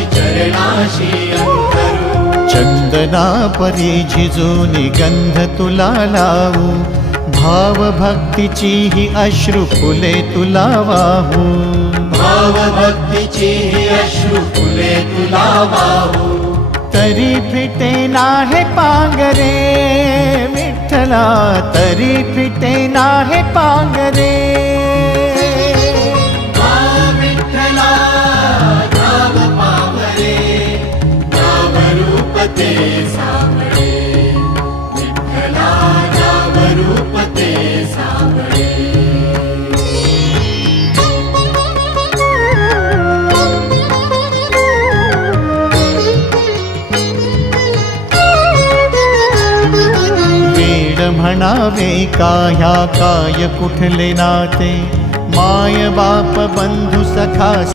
माझी चरणाशी अंतरू। चंदना परी झिजूनी गंध तुला लावू, भाव भक्तीची ही अश्रु फुले तुला वाहू। भाव भक्तीची ही अश्रु फुले तुला वाहू। तरी फिटे नाहे पांगरे विठ्ठला, तरी फिटे नाहे पांगरे। विठ्ठला नाम पावरे, नाम रूप ते सावळे। विठ्ठला नाम रूप ते सावळे। म्हणावे का ह्या काय कुठले नाते, माय बाप बंधू सखा